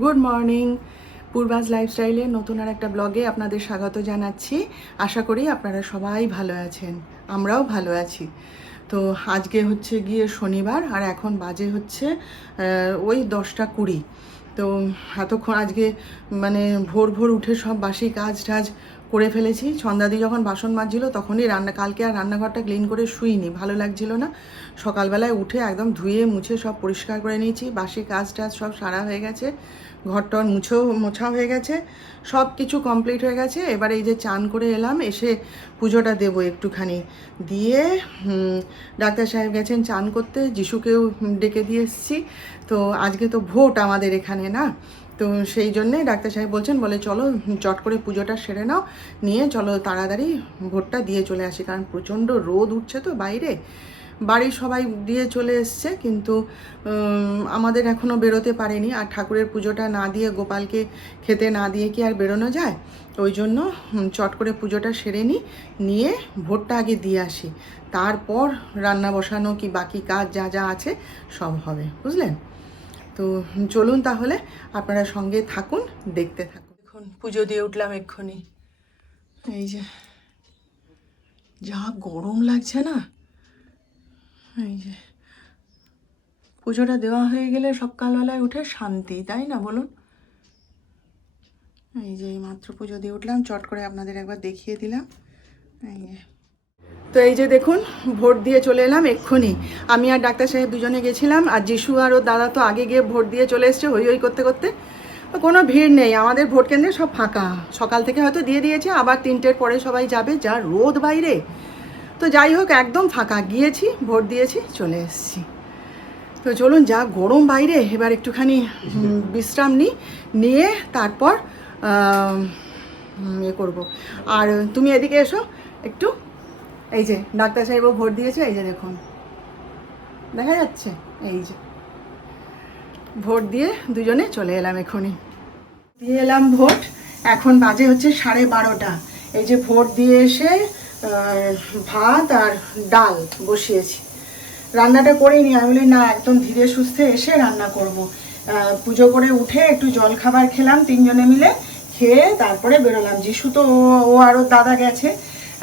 Good morning. পূর্বাজ লাইফস্টাইলে নতুন আর একটা ব্লগে আপনাদের স্বাগত জানাচ্ছি। আশা করি আপনারা সবাই ভালো আছেন, আমরাও ভালো আছি। তো আজকে হচ্ছে গিয়ে শনিবার, আর এখন বাজে হচ্ছে ওই 10টা 20। তো এতক্ষণ আজকে মানে ভোর ভোর উঠে সব বাসি কাজ টাজ করে ফেলেছি। ছন্দাদি যখন বাসন মাজছিল তখনই কালকে আর রান্নাঘরটা ক্লিন করে শুইনি, ভালো লাগছিল না। সকালবেলায় উঠে একদম ধুয়ে মুছে সব পরিষ্কার করে নিয়েছি, বাসি কাজ টাজ সব সারা হয়ে গেছে, ঘরটর মোছা হয়ে গেছে, সব কিছু কমপ্লিট হয়ে গেছে। এবার এই যে চান করে এলাম, এসে পুজোটা দেবো একটুখানি দিয়ে। ডাক্তার সাহেব গেছেন চান করতে, যিশুকেও ডেকে দিয়ে এসেছি। তো আজকে তো ভোট আমাদের এখানে না, তো সেই জন্যে ডাক্তার সাহেব বলে চলো চট করে পুজোটা সেরে নাও, নিয়ে চলো তাড়াতাড়ি ভোটটা দিয়ে চলে আসি, কারণ প্রচণ্ড রোদ উঠছে তো বাইরে। বাড়ির সবাই দিয়ে চলে এসছে, কিন্তু আমাদের এখনও বেরোতে পারেনি। আর ঠাকুরের পুজোটা না দিয়ে, গোপালকে খেতে না দিয়ে কি আর বেরোনো যায়? ওই জন্য চট করে পুজোটা সেরে নিয়ে ভোটটা আগে দিয়ে আসি, তারপর রান্না বসানো কি বাকি কাজ যা যা আছে সব হবে, বুঝলেন? তো চলুন তাহলে আপনারা সঙ্গে থাকুন, দেখতে থাকুন। এখন পুজো দিয়ে উঠলাম এক্ষুনি। এই যে যা গরম লাগছে না, এই যে পুজোটা দেওয়া হয়ে গেলে সকালবেলায় উঠে শান্তি, তাই না বলুন? এই যে মাত্র পুজো দিয়ে উঠলাম, চট করে আপনাদের একবার দেখিয়ে দিলাম। এই যে, তো এই যে দেখুন ভোট দিয়ে চলে এলাম এক্ষুনি। আমি আর ডাক্তার সাহেব দুজনে গেছিলাম, আর যিশু আর ওর দাদা তো আগে গিয়ে ভোট দিয়ে চলে এসছে হই হই করতে করতে। কোনো ভিড় নেই, আমাদের ভোট কেন্দ্রে সব ফাঁকা। সকাল থেকে হয়তো দিয়ে দিয়েছে, আবার 3টের পরে সবাই যাবে, যা রোদ বাইরে। তো যাই হোক, একদম ফাঁকা, গিয়েছি ভোট দিয়েছি চলে এসেছি। তো চলুন, যা গরম বাইরে, এবার একটুখানি বিশ্রাম নিয়ে তারপর ইয়ে করবো। আর তুমি এদিকে এসো একটু। এই যে ডাক্তার সাহেবও ভোট দিয়েছে, এই যে দেখুন দেখা যাচ্ছে। এই যে ভোট দিয়ে দুজনে চলে এলাম, এখনই দিয়ে এলাম ভোট। এখন বাজে হচ্ছে 12:30। এই যে ভোট দিয়ে এসে ভাত আর ডাল বসিয়েছি। রান্নাটা করিনি, আমি বলি না, একদম ধীরে সুস্থে এসে রান্না করব। পুজো করে উঠে একটু জল খাবার খেলাম, 3জনে মিলে খেয়ে তারপরে বেরোলাম। যিশু তো ও আর ওর দাদা গেছে।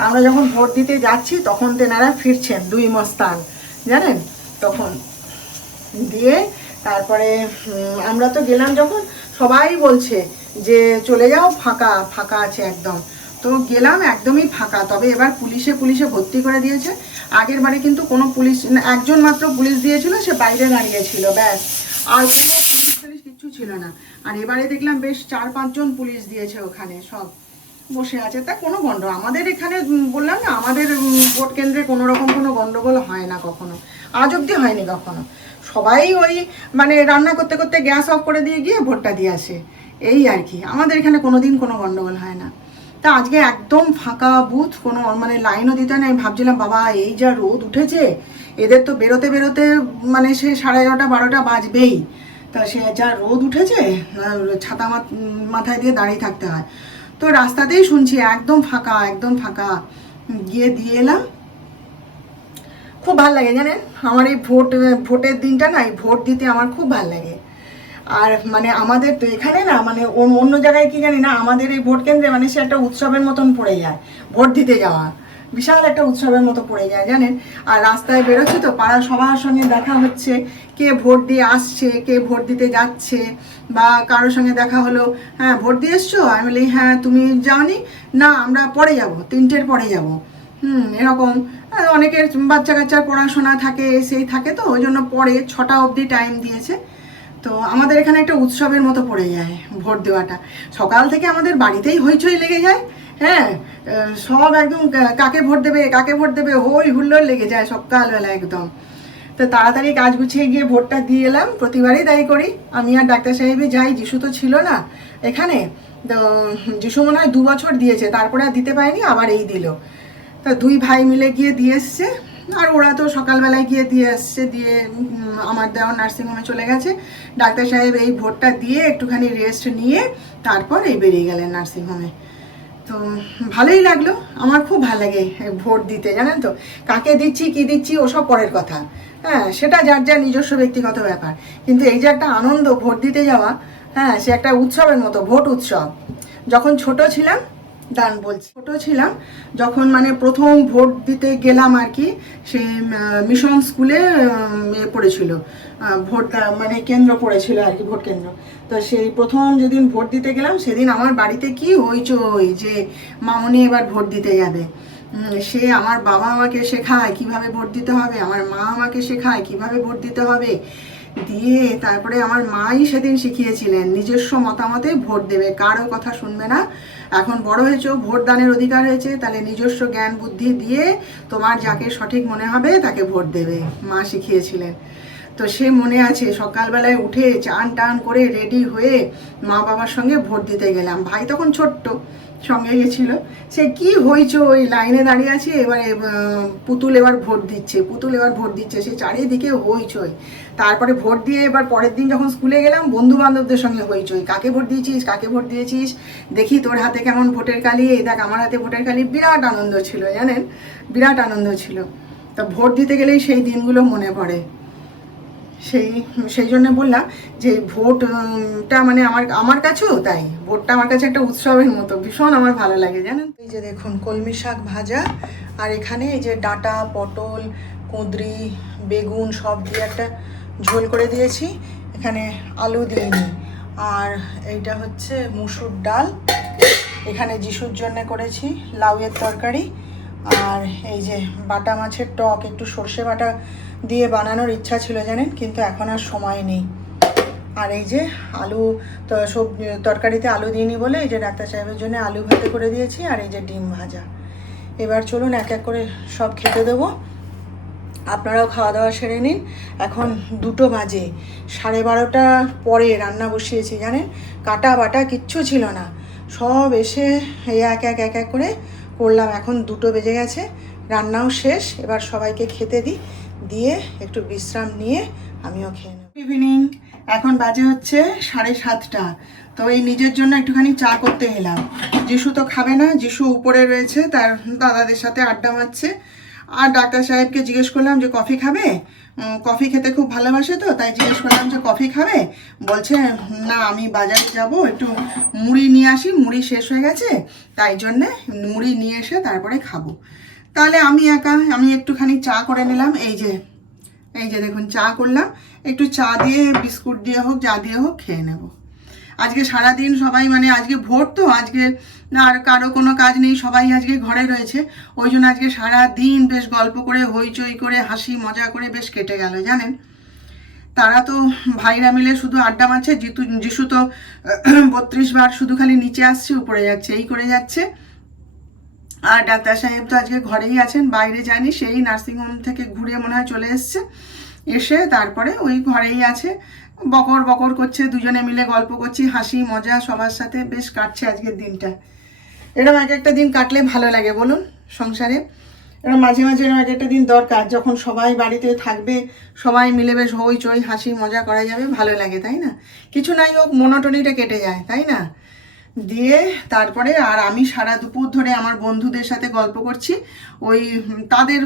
আমরা যখন ভোট দিতে যাচ্ছি তখন তেনারা ফিরছেন, 2 মস্তান জানেন। তখন দিয়ে তারপরে আমরা তো গেলাম, যখন সবাই বলছে যে চলে যাও, ফাঁকা ফাঁকা আছে একদম। তো গেলাম, একদমই ফাঁকা। তবে এবার পুলিশে ভর্তি করে দিয়েছে। আগের বারে কিন্তু কোনো পুলিশ, একজন মাত্র পুলিশ দিয়েছিল, সে বাইরে দাঁড়িয়েছিল, ব্যাস। আর কোনো পুলিশ কিচ্ছু ছিল না। আর এবারে দেখলাম বেশ 4-5 জন পুলিশ দিয়েছে, ওখানে সব বসে আছে। তা কোনো আমাদের এখানে বললাম না, আমাদের ভোট কেন্দ্রে কোনো রকম কোনো গন্ডগোল হয় না কখনো, আজ অব্দি হয়নি কখনো। সবাই ওই মানে রান্না করতে করতে গ্যাস অফ করে দিয়ে গিয়ে ভোটটা দিয়ে আসে, এই আর কি। আমাদের এখানে কোনো দিন কোনো গন্ডগোল হয় না। তা আজকে একদম ফাঁকা বুথ, কোনো মানে লাইনও দিতে নেই। ভাবছিলাম বাবা এই যা রোদ উঠেছে, এদের তো বেরোতে বেরোতে মানে সে 11:30-12টা বাজবেই। তা সে যা রোদ উঠেছে, ছাতা মাথায় দিয়ে দাঁড়িয়ে থাকতে হয়। তো রাস্তাতেই শুনছি একদম ফাঁকা, একদম ফাঁকা। গিয়ে দিয়ে এলাম। খুব ভাল লাগে জানেন, আমার এই ভোটের দিনটা না, এই ভোট দিতে আমার খুব ভাল লাগে। আর মানে আমাদের তো এখানে না, মানে অন্য জায়গায় কি জানি না, আমাদের এই ভোট কেন্দ্রে মানে সে একটা উৎসবের মতন পড়ে যায় ভোট দিতে যাওয়া, বিশাল একটা উৎসবের মতো পড়ে যায় জানেন। আর রাস্তায় বেরোচ্ছি তো পাড়ার সবার সঙ্গে দেখা হচ্ছে, কে ভোট দিয়ে আসছে, কে ভোট দিতে যাচ্ছে, বা কারোর সঙ্গে দেখা হলো, হ্যাঁ ভোট দিয়ে এসছো, আমি বলি হ্যাঁ, তুমি যাওনি? না, আমরা পরে যাব, 3টের পরে যাব। এরকম অনেকের বাচ্চা কাচ্চার পড়াশোনা থাকে, সেই থাকে, তো ওই জন্য পরে 6টা অবধি টাইম দিয়েছে। তো আমাদের এখানে একটা উৎসবের মতো পড়ে যায় ভোট দেওয়াটা। সকাল থেকে আমাদের বাড়িতেই হইচই লেগে যায়, হ্যাঁ। সব একদম কাকে ভোট দেবে হই হুল্লোড় লেগে যায় সকালবেলা একদম। তো তাড়াতাড়ি কাজ গুছিয়ে গিয়ে ভোটটা দিয়ে এলাম। প্রতিবারই তাই করি, আমি আর ডাক্তার সাহেবই যাই। যিশু তো ছিল না এখানে, তো যিশু মনে হয় 2 বছর দিয়েছে, তারপরে আর দিতে পারেনি, আবার এই দিল। তা 2 ভাই মিলে গিয়ে দিয়ে এসছে। আর ওরা তো সকালবেলায় গিয়ে দিয়ে এসছে, দিয়ে আমার দেওয়ার নার্সিংহোমে চলে গেছে। ডাক্তার সাহেব এই ভোটটা দিয়ে একটুখানি রেস্ট নিয়ে তারপর এই বেরিয়ে গেলেন নার্সিংহোমে। তো ভালোই লাগলো, আমার খুব ভালো লাগে ভোট দিতে, জানেন তো। কাকে দিচ্ছি কি দিচ্ছি ওসব পরের কথা, হ্যাঁ, সেটা যার যার নিজস্ব ব্যক্তিগত ব্যাপার। কিন্তু এই যে একটা আনন্দ ভোট দিতে যাওয়া, হ্যাঁ, সে একটা উৎসবের মতো, ভোট উৎসব। যখন ছোট ছিলাম, বলছি, ছোট ছিলাম যখন মানে প্রথম ভোট দিতে গেলাম আর কি, সে মিশন স্কুলে পড়েছিল, ভোট মানে কেন্দ্র পড়েছিল আর কি, ভোট কেন্দ্র। তো সেই প্রথম যেদিন ভোট দিতে গেলাম সেদিন আমার বাড়িতে কি হইচই যে মামনি এবার ভোট দিতে যাবে। সে আমার বাবা আমাকে শেখায় কিভাবে ভোট দিতে হবে, আমার মা আমাকে শেখায় কিভাবে ভোট দিতে হবে। দিয়ে তারপরে আমার মাই সেদিন শিখিয়েছিলেন নিজস্ব মতামতে ভোট দেবে, কারো কথা শুনবে না। এখন বড় হয়েছো, ভোট দানের অধিকার হয়েছে, তাহলে নিজস্ব জ্ঞান বুদ্ধি দিয়ে তোমার যাকে সঠিক মনে হবে তাকে ভোট দেবে, মা শিখিয়েছিলেন। তো সে মনে আছে, সকালবেলায় উঠে চান টান করে রেডি হয়ে মা বাবার সঙ্গে ভোট দিতে গেলাম। ভাই তখন ছোট্ট, সঙ্গে গেছিল। সে কি হয়েছে, ওই লাইনে দাঁড়িয়ে আছে, এবারে পুতুল এবার ভোট দিচ্ছে, পুতুল এবার ভোট দিচ্ছে, সে চারিদিকে হইচই। তারপরে ভোট দিয়ে এবার পরের দিন যখন স্কুলে গেলাম, বন্ধু বান্ধবদের সঙ্গে হইচই, কাকে ভোট দিয়েছিস, কাকে ভোট দিয়েছিস, দেখি তোর হাতে কেমন ভোটের কালি, এই দেখ আমার হাতে ভোটের কালি। বিরাট আনন্দ ছিল জানেন, বিরাট আনন্দ ছিল। তা ভোট দিতে গেলেই সেই দিনগুলো মনে পড়ে। সেই জন্য বললাম যে ভোটটা মানে আমার কাছেও তাই, ভোটটা আমার কাছে একটা উৎসবের মতো, ভীষণ আমার ভালো লাগে জানেন। এই যে দেখুন কলমি শাক ভাজা, আর এখানে এই যে ডাঁটা, পটল, কুঁদরি, বেগুন সব দিয়ে একটা ঝোল করে দিয়েছি, এখানে আলু দিইনি। আর এইটা হচ্ছে মুসুর ডাল, এখানে যিশুর জন্য করেছি লাউয়ের তরকারি। আর এই যে বাটা মাছের টক, একটু সর্ষে বাটা দিয়ে বানানোর ইচ্ছা ছিল জানেন, কিন্তু এখন আর সময় নেই। আর এই যে আলু, তো সব তরকারিতে আলু দিইনি বলে এই যে ডাক্তার সাহেবের জন্য আলু ভাতে করে দিয়েছি, আর এই যে ডিম ভাজা। এবার চলুন এক এক করে সব খেতে দেবো, আপনারাও খাওয়া দাওয়া সেরে নিন। এখন 2টো বাজে, 12:30 পরে রান্না বসিয়েছি জানেন, কাটা বাটা কিচ্ছু ছিল না, সব এসে এই এক এক করে করলাম। এখন 2টো বেজে গেছে, রান্নাও শেষ, এবার সবাইকে খেতে দিই, দিয়ে একটু বিশ্রাম নিয়ে আমিও খেয়ে নেব। ইভিনিং, এখন বাজে হচ্ছে 7:30। তো এই নিজের জন্য একটুখানি চা করতে এলাম। যিশু তো খাবে না, যিশু উপরে রয়েছে, তার দাদাদের সাথে আড্ডা মারছে। আর ডাক্তার সাহেবকে জিজ্ঞেস করলাম যে কফি খাবে, কফি খেতে খুব ভালোবাসে, তো তাই জিজ্ঞেস করলাম যে কফি খাবে। বলছে না, আমি বাজারে যাব, একটু মুড়ি নিয়ে আসি, মুড়ি শেষ হয়ে গেছে, তাই জন্যে মুড়ি নিয়ে এসে তারপরে খাবো। তাহলে আমি একটুখানি চা করে নিলাম। এই যে দেখুন চা করলাম, একটু চা দিয়ে বিস্কুট দিয়ে হোক, যা দিয়ে হোক খেয়ে নেব। আজকে সারাদিন সবাই মানে আজকে ভোট, তো আজকে আর কারো কোনো কাজ নেই, সবাই আজকে ঘরে রয়েছে, ওই জন্য আজকে সারাদিন বেশ গল্প করে হইচই করে হাসি মজা করে বেশ কেটে গেল জানেন। তারা তো ভাইরা মিলে শুধু আড্ডা মারছে, যিশু তো 32 বার শুধু খালি নিচে আসছে উপরে যাচ্ছে, এই করে যাচ্ছে। আর ডাক্তার সাহেব তো আজকে ঘরেই আছেন, বাইরে যায়নি, সেই নার্সিংহোম থেকে ঘুরে মনে হয় চলে এসে তারপরে ওই ঘরেই আছে, বকর বকর করছে, দুজনে মিলে গল্প করছি, হাসি মজা সবার সাথে বেশ কাটছে আজকের দিনটা। এরকম এক একটা দিন কাটলে ভালো লাগে বলুন সংসারে, এরকম মাঝে মাঝে এরকম এক একটা দিন দরকার, যখন সবাই বাড়িতে থাকবে, সবাই মিলে বেশ হইচই হাসি মজা করা যাবে, ভালো লাগে তাই না। কিছু নাই হোক, মনোটনিটা কেটে যায় তাই না। দিয়ে তারপরে আর আমি সারা দুপুর ধরে আমার বন্ধুদের সাথে গল্প করছি, ওই তাদের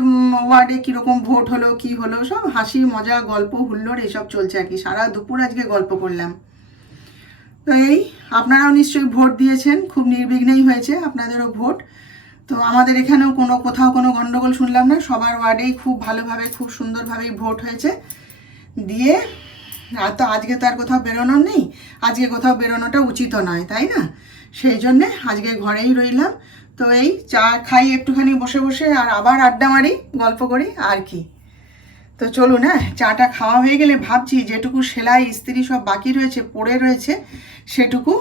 ওয়ার্ডে কীরকম ভোট হলো কি হলো, সব হাসি মজা গল্প হুল্লোড় এসব চলছে আর কি, সারা দুপুর আজকে গল্প করলাম। তো এই আপনারাও নিশ্চয়ই ভোট দিয়েছেন, খুব নির্বিঘ্নেই হয়েছে আপনাদেরও ভোট। তো আমাদের এখানেও কোথাও কোনো গণ্ডগোল শুনলাম না, সবার ওয়ার্ডেই খুব ভালোভাবে খুব সুন্দরভাবেই ভোট হয়েছে। দিয়ে আর তো আজকে তো আর কোথাও বেরোনোর নেই, আজকে কোথাও বেরোনোটা উচিত নয় তাই না, সেই জন্যে আজকে ঘরেই রইলাম। তো এই চা খাই একটুখানি বসে বসে, আর আবার আড্ডা মারি, গল্প করি আর কি। তো চলুন, হ্যাঁ চাটা খাওয়া হয়ে গেলে ভাবছি যেটুকু সেলাই ইস্ত্রি সব বাকি রয়েছে পড়ে রয়েছে সেটুকু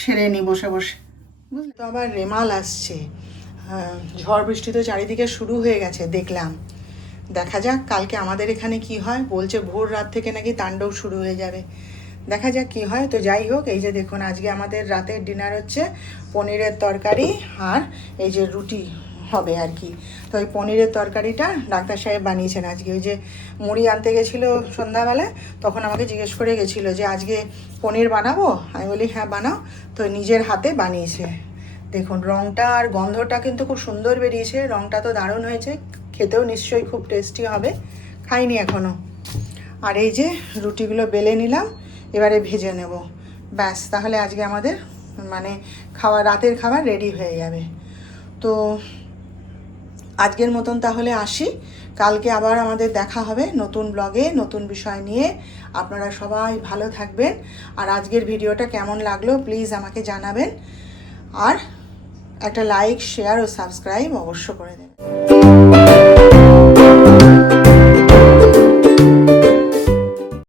সেরে নিই বসে বসে, বুঝলি। তো আবার রেমাল আসছে, ঝড় বৃষ্টি তো চারিদিকে শুরু হয়ে গেছে দেখলাম, দেখা যাক কালকে আমাদের এখানে কি হয়। বলছে ভোর রাত থেকে নাকি তাণ্ডব শুরু হয়ে যাবে, দেখা যাক কি হয়। তো যাই হোক, এই যে দেখুন আজকে আমাদের রাতের ডিনার হচ্ছে পনিরের তরকারি, আর এই যে রুটি হবে আর কি। তো ওই পনিরের তরকারিটা ডাক্তার সাহেব বানিয়েছেন আজকে। ওই যে মুড়ি আনতে গেছিলো সন্ধ্যাবেলায়, তখন আমাকে জিজ্ঞেস করে গেছিলো যে আজকে পনির বানাবো, আমি বলি হ্যাঁ বানাও। তো নিজের হাতে বানিয়েছে, দেখুন রঙটা আর গন্ধটা কিন্তু খুব সুন্দর বেরিয়েছে, রঙটা তো দারুণ হয়েছে, খেতেও নিশ্চয়ই খুব টেস্টি হবে, খাইনি এখনও। আর এই যে রুটিগুলো বেলে নিলাম, এবারে ভেজে নেব। ব্যাস তাহলে আজকে আমাদের মানে রাতের খাবার রেডি হয়ে যাবে। তো আজকের মতন তাহলে আসি, কালকে আবার আমাদের দেখা হবে নতুন ব্লগে নতুন বিষয় নিয়ে। আপনারা সবাই ভালো থাকবেন, আর আজকের ভিডিওটা কেমন লাগলো প্লিজ আমাকে জানাবেন, আর একটা লাইক শেয়ার ও সাবস্ক্রাইব অবশ্য করে দেবেন।